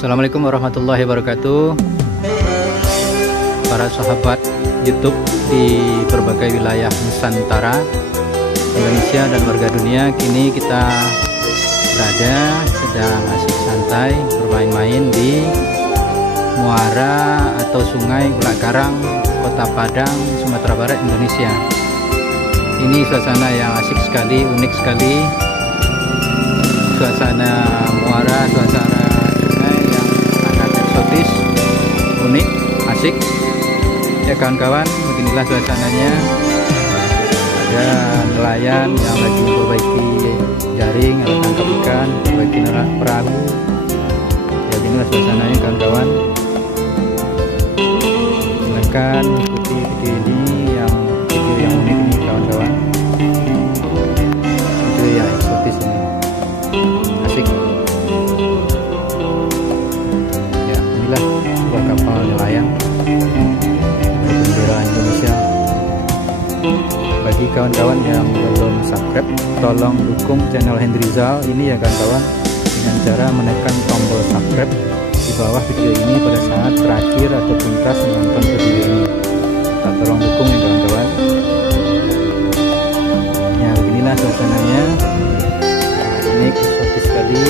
Assalamualaikum warahmatullahi wabarakatuh. Para sahabat YouTube di berbagai wilayah Nusantara, Indonesia dan warga dunia, kini kita sedang asik santai bermain-main di muara atau sungai Ulak Karang, Kota Padang, Sumatera Barat, Indonesia. Ini suasana yang asik sekali, unik sekali. Suasana muara, suasana unik, asik ya kawan-kawan. Beginilah suasananya. Ada nelayan yang lagi memperbaiki jaring atau tangkap ikan, memperbaiki perahu ya. Beginilah suasananya kawan-kawan. Silakan ikuti video ini, video yang unik ini kawan-kawan, video yang eksotis ini, asik ya. Inilah sebuah kapal nelayan berbendera Indonesia. Bagi kawan-kawan yang belum subscribe, tolong dukung channel Hendrizal ini ya kawan-kawan, dengan cara menekan tombol subscribe di bawah video ini pada saat terakhir atau tuntas menonton video ini. Kita tolong dukung ya kawan-kawan. Ya, beginilah suasananya, unik, eksotis sekali.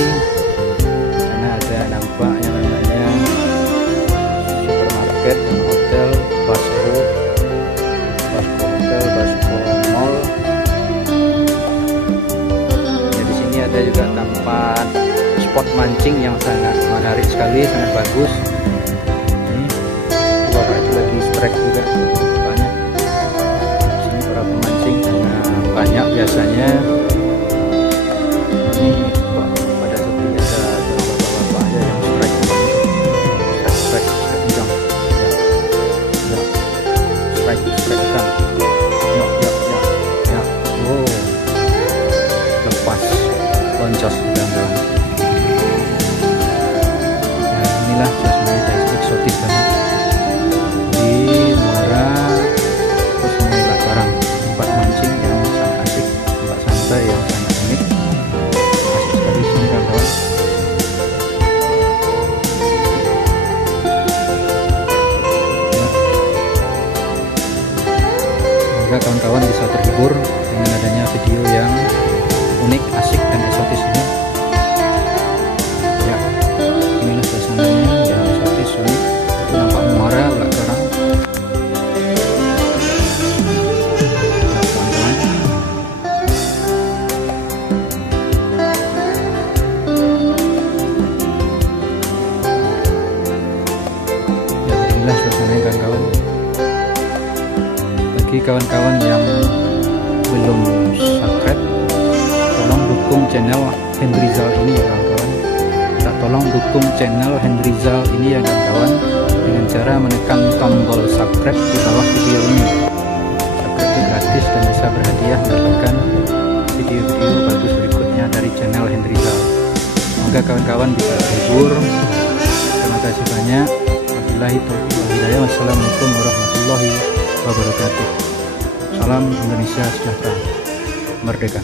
Karena ada nampak yang namanya supermarket, hotel, Basco hotel, Basco mall. Ya, di sini ada juga tempat spot mancing yang sangat menarik sekali, sangat bagus. Ini bapak itu lagi strike juga banyak. Di sini para pemancing sangat banyak biasanya. Ini pada sepi ada bapak-bapak aja yang strike ikan. Ya. Oh, lepas loncos kawan-kawan. Ya, inilah suasana eksotis banget di muara terus Sungai Ulak Karang, tempat mancing yang sangat asik, tempat santai yang sangat unik, asik sekali sini kawan-kawan. Semoga kawan-kawan bisa terhibur dengan adanya video yang unik, asik, dan eksotis ini. Ya, inilah suasananya yang eksotis, unik. Itu nampak muara Ulak Karang. Ya, kawan-kawan. Ya, inilah suasananya kawan-kawan. Bagi kawan-kawan yang belum subscribe, tolong dukung channel Hendrizal ini ya kawan-kawan. Kita tolong dukung channel Hendrizal ini ya kawan-kawan, dengan cara menekan tombol subscribe di bawah video ini. Subscribe itu gratis dan bisa berhadiah mendapatkan video-video bagus berikutnya dari channel Hendrizal. Semoga kawan-kawan bisa terhibur. Terima kasih banyak. Wabillahi taufiq wal hidayah. Wassalamualaikum warahmatullahi wabarakatuh. Salam Indonesia sejahtera, merdeka.